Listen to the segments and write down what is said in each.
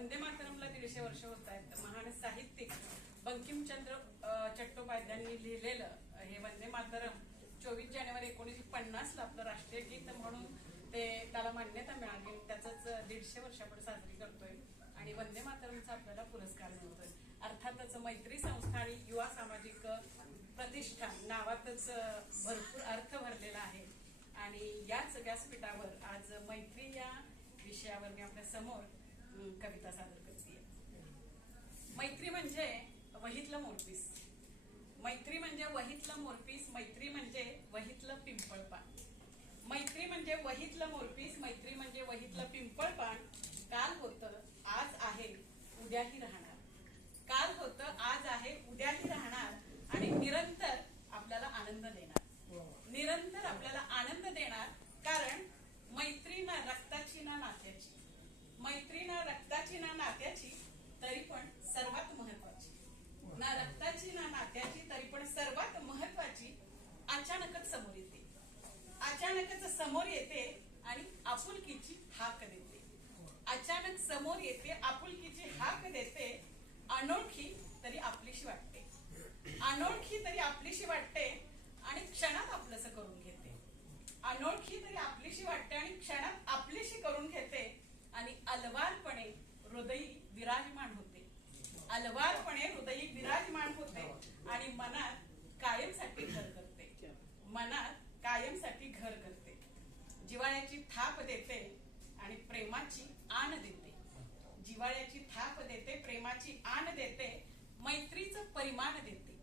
वंदे मातरमला 150 वर्ष होत आहेत. महान साहित्यिक बंकिमचंद्र चट्टोपाध्यायांनी लिहिलेलं हे वंदे मातरम 24 जानेवारी 1950ला आपलं राष्ट्रीय गीत म्हणून त्याला मान्यता मिळाली. त्याच 150 वर्ष आपण साजरी करतोय आणि वंदे मातरमचा आपल्याला पुरस्कार मिळतोय. अर्थातच मैत्री संस्था आणि युवा सामाजिक प्रतिष्ठान नावातच भरपूर अर्थ भरलेला आहे आणि याच व्यासपीठावर आज मैत्री या विषयावर मी आपल्या समोर कविता सादर करते. मैत्री म्हणजे वहीतलं मोरपीस, मैत्री म्हणजे वहीतलं मोरपीस, मैत्री म्हणजे वहीतलं पिंपळपान, मैत्री म्हणजे वहीतलं मोरपीस, मैत्री म्हणजे वहीतलं पिंपळपान. काल होतं आज आहे उद्याही राहणार, काल होतं आज आहे उद्याही राहणार आणि निरंतर आपल्याला आनंद देणार, निरंतर आपल्याला आनंद देणार. कारण मैत्री ना रक्ताची ना नात्याची, मैत्री ना रक्ताची ना नात्याची तरी पण सर्वात महत्वाची, ना रक्ताची ना नात्याची तरी पण सर्वात महत्वाची. अचानकच समोर येते, अचानकच समोर येते आणि आपुलकीची हाक देते, अचानक समोर येते आपुलकीची हाक देते. अनोळखी तरी आपलीशी वाटते, अनोळखी तरी आपलीशी वाटते आणि क्षणात आपलंसं करून घेते, अनोळखी तरी आपलीशी वाटते आणि क्षणात आपलीशी करून घेते आणि अलवारपणे हृदयी विराजमान होते, अलवारपणे हृदयी विराजमान होते आणि मनात कायमसाठी घर करते, मनात कायमसाठी घर करते. जिव्हाळ्याची थाप देते आणि प्रेमाची आण देते, जिव्हाळ्याची थाप देते, प्रेमाची आण देते. मैत्रीचं परिमाण देते,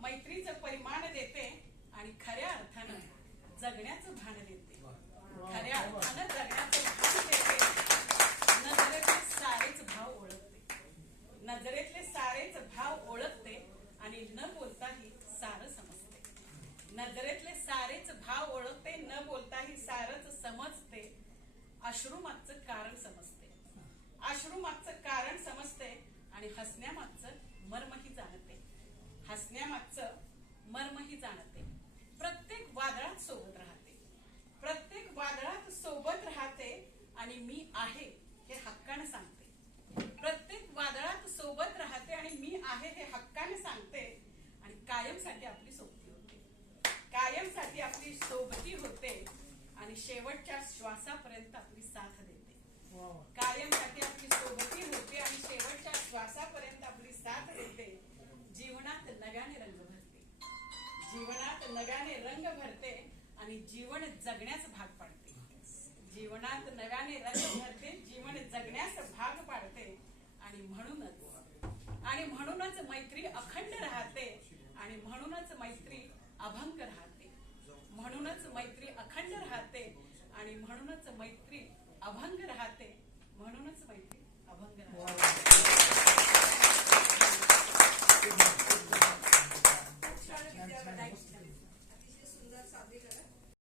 मैत्रीचं परिमाण देते आणि खऱ्या अर्थानं जगण्याचं भान देते, खऱ्या अर्थानं जगण्याचं भान देते. नजरेतले सारेच भाव ओळखते, नजरेतले सारेच भाव ओळखते आणि न बोलताही सारं समजते, नजरेतले सारेच भाव ओळखते, न बोलताही सारच समजते. अश्रूमागचं कारण समजते, अश्रूमागचं कारण समजते आणि हसण्यामागचं मर्मही जाणते, हसण्यामागचं मर्मही जाणते. प्रत्येक वादळात सोबत राहते, प्रत्येक वादळात सोबत राहते आणि मी आहे हे हक्काने सांगते, प्रत्येक वादळात सोबत राहते आणि मी आहे हे हक्काने सांगते आणि कायमसाठी आपली सोबती होते, कायमसाठी आपली सोबती होते आणि शेवटच्या श्वासापर्यंत आपली साथ देते, कायमसाठी आपली सोबती होते आणि शेवटच्या श्वासापर्यंत आपली साथ देते. जीवनात नव्याने रंग भरते, जीवनात नव्याने रंग भरते आणि जीवन जगण्यास भाग पाडते, जीवनात नव्याने रंग भरते, जीवन जगण्यास भाग पाडते. आणि म्हणूनच मैत्री अखंड राहते आणि म्हणूनच मैत्री अभंग राहते, म्हणूनच मैत्री अखंड राहते आणि म्हणूनच मैत्री अभंग राहते, म्हणूनच मैत्री अभंग राहते.